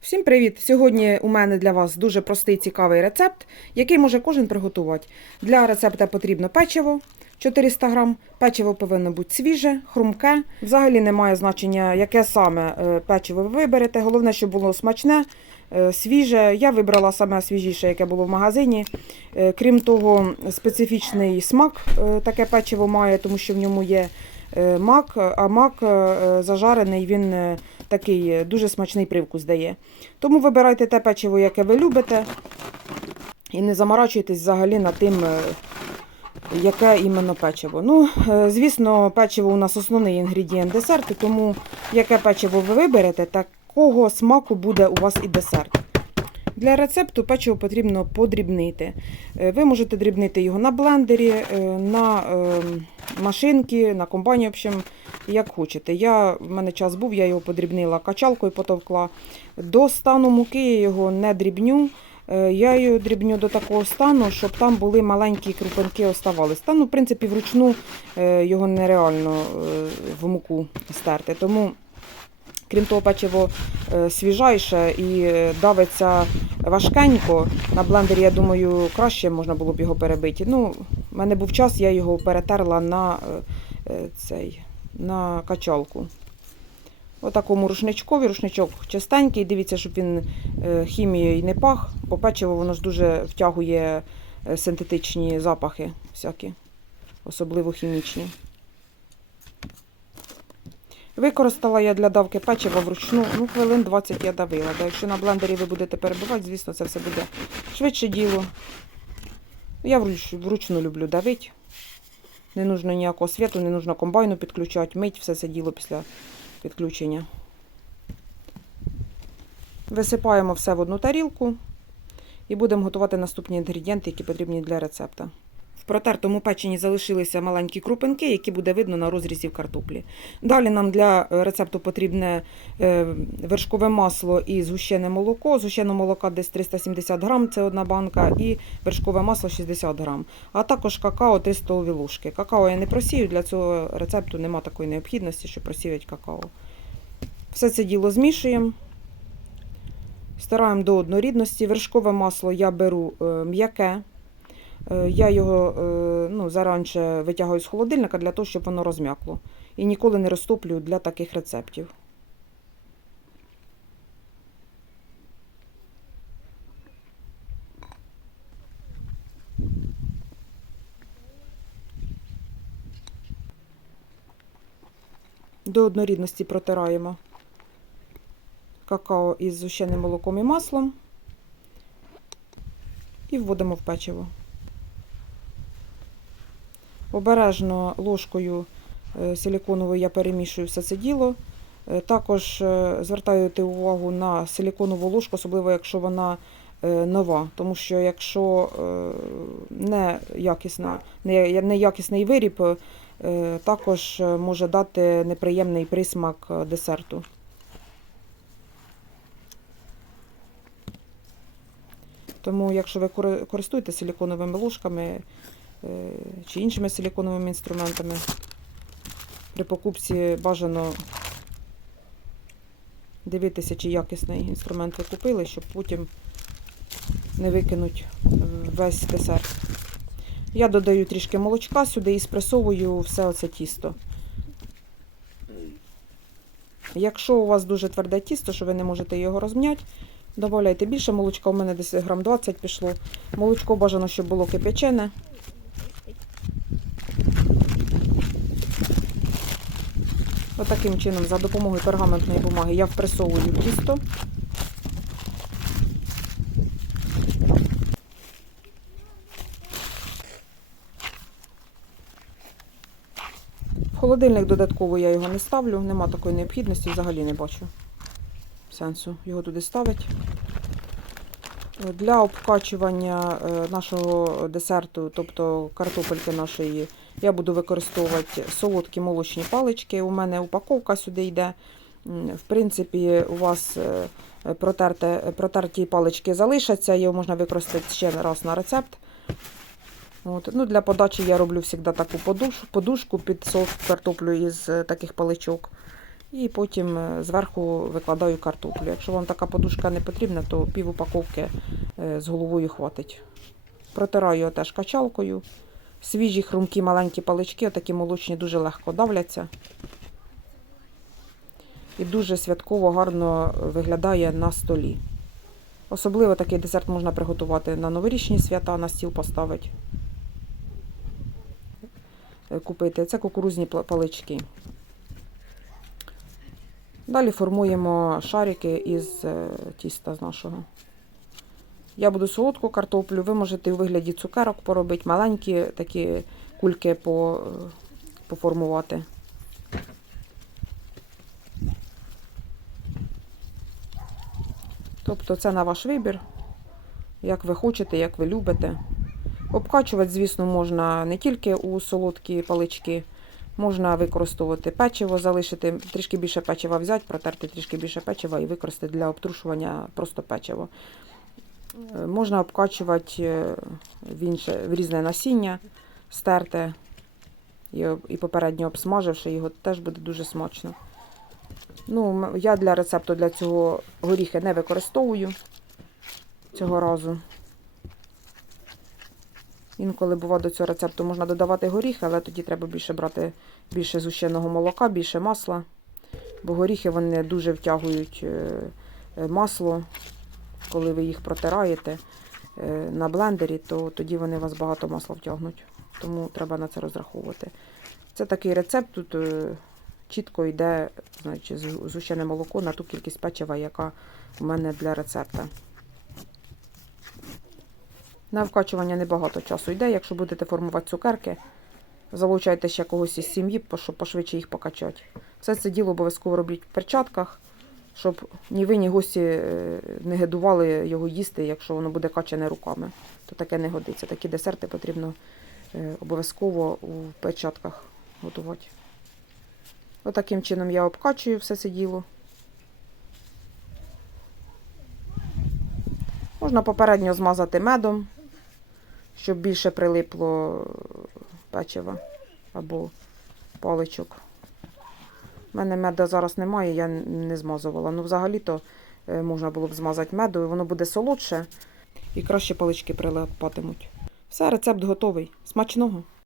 Всім привіт! Сьогодні у мене для вас дуже простий цікавий рецепт, який може кожен приготувати. Для рецепта потрібно печиво 400 грам. Печиво повинно бути свіже, хрумке. Взагалі немає значення, яке саме е, печиво ви виберете. Головне, щоб було смачне, е, свіже. Я вибрала саме свіжіше, яке було в магазині. Е, Крім того, специфічний смак таке печиво має, тому що в ньому є мак, а мак зажарений, він такий е, дуже смачний привкус дає. Тому вибирайте те печиво, яке ви любите, і не заморачуйтесь взагалі над тим, е, яке іменно печиво. Ну, е, звісно, печиво у нас основний інгредієнт десерту, тому яке печиво ви виберете, такого смаку буде у вас і десерт. Для рецепту печиво потрібно подрібнити. Е, Ви можете дрібнити його на блендері, е, на е, машинки, на комбайні, в общем, як хочете. Я, в мене час був, я його подрібнила качалкою, потовкла. До стану муки я його не дрібню. Е, Я його дрібню до такого стану, щоб там були маленькі крупинки оставались. Та, ну, в принципі, вручну його нереально в муку стерти. Тому, крім того, печиво свіжайше і е, давиться важкенько. На блендері, я думаю, краще можна було б його перебити. Ну, в мене був час, я його перетерла на, е, е, цей, на качалку. Отакому рушничкові, рушничок чистенький. Дивіться, щоб він е, хімією не пах, бо печиво воно ж дуже втягує е, синтетичні запахи всякі, особливо хімічні. Використала я для давки печива вручну, ну, хвилин 20 я давила. Да, якщо на блендері ви будете перебивати, звісно, це все буде швидше діло. Я вруч, вручну люблю давити. Не нужно ніякого світу, не нужно комбайну підключати, мить все це діло після підключення. Висипаємо все в одну тарілку і будемо готувати наступні інгредієнти, які потрібні для рецепта. Протертому печені залишилися маленькі крупинки, які буде видно на розрізі в картоплі. Далі нам для е, рецепту потрібне е, вершкове масло і згущене молоко. Згущене молока десь 370 грам, це одна банка, і вершкове масло 60 грам. А також какао 3 столові ложки. Какао я не просію, для цього рецепту нема такої необхідності, щоб просіяти какао. Все це діло змішуємо. Стираємо до однорідності. Вершкове масло я беру е, м'яке. Е, Я його е, ну, заранше витягую з холодильника для того, щоб воно розм'якло. І ніколи не розтоплюю для таких рецептів. До однорідності протираємо какао із зущеним молоком і маслом і вводимо в печиво. Обережно ложкою е, силіконовою я перемішую все це діло. Е, Також е, звертаю увагу на силіконову ложку, особливо якщо вона нова, тому що якщо е, не якісна, не- неякісний виріб, також може дати неприємний присмак десерту. Тому, якщо ви кори- користуєтеся силіконовими ложками чи іншими силіконовими інструментами, при покупці бажано дивитися, чи якісний інструмент ви купили, щоб потім не викинуть е, весь десерт. Я додаю трішки молочка сюди і спресовую все оце тісто. Якщо у вас дуже тверде тісто, що ви не можете його розм'яти, Добавляйте більше молочка, у мене десь грам 20 пішло. Молочко бажано, щоб було кипячене. Отаким чином, за допомогою пергаментної бумаги, я впресовую тісто. В холодильник додатково я його не ставлю, нема такої необхідності, взагалі не бачу сенсу його туди ставити. Для обкачування е, нашого десерту, тобто картопельки нашої, я буду використовувати солодкі молочні палички. У мене упаковка сюди йде. В принципі, у вас е, протерте, протерті палички залишаться, його можна використати ще раз на рецепт. От. Ну, для подачі я роблю завжди таку подуш, подушку під соус картоплю із е, таких паличок. І потім е, зверху викладаю картоплю. Якщо вам така подушка не потрібна, то пів упаковки е, з головою хватить. Протираю теж качалкою. Свіжі, хрумкі, маленькі палички, такі молочні, дуже легко давляться. І дуже святково гарно виглядає на столі. Особливо такий десерт можна приготувати на новорічні свята, на стіл поставити. Е, Купити. Це кукурузні палички. Далі формуємо шарики із е, тіста з нашого. Я буду солодку картоплю, ви можете у вигляді цукерок поробити, маленькі такі кульки по, е, поформувати. Тобто це на ваш вибір, як ви хочете, як ви любите. Обкачувати, звісно, можна не тільки у солодкі палички, можна використовувати печиво, залишити трішки більше печива взяти, протерти трішки більше печива і використати для обтрушування просто печиво. Е, Можна обкачувати е, в, інше, в різне насіння, стерте і, попередньо обсмаживши його, теж буде дуже смачно. Ну, я для рецепту для цього горіхи не використовую цього разу. Інколи бува до цього рецепту можна додавати горіхи, але тоді треба більше брати більше зущеного молока, більше масла. Бо горіхи вони дуже втягують е, е, масло, коли ви їх протираєте е, на блендері, то тоді вони у вас багато масла втягнуть. Тому треба на це розраховувати. Це такий рецепт. Тут чітко йде значить, з- згущене молоко на ту кількість печива, яка в мене для рецепта. На вкачування небагато часу йде. Якщо будете формувати цукерки, залучайте ще когось із сім'ї, щоб пошвидше їх покачати. Все це діло обов'язково робіть в перчатках, щоб ні ви, ні гості е, не гидували його їсти, якщо воно буде качане руками. То таке не годиться. Такі десерти потрібно е, обов'язково у перчатках готувати. Отаким чином я обкачую все це діло. Можна попередньо змазати медом, щоб більше прилипло печива або паличок. У мене меда зараз немає, я не змазувала. Ну, взагалі-то е, можна було б змазати меду, і воно буде солодше і краще палички прилипатимуть. Все, рецепт готовий. Смачного!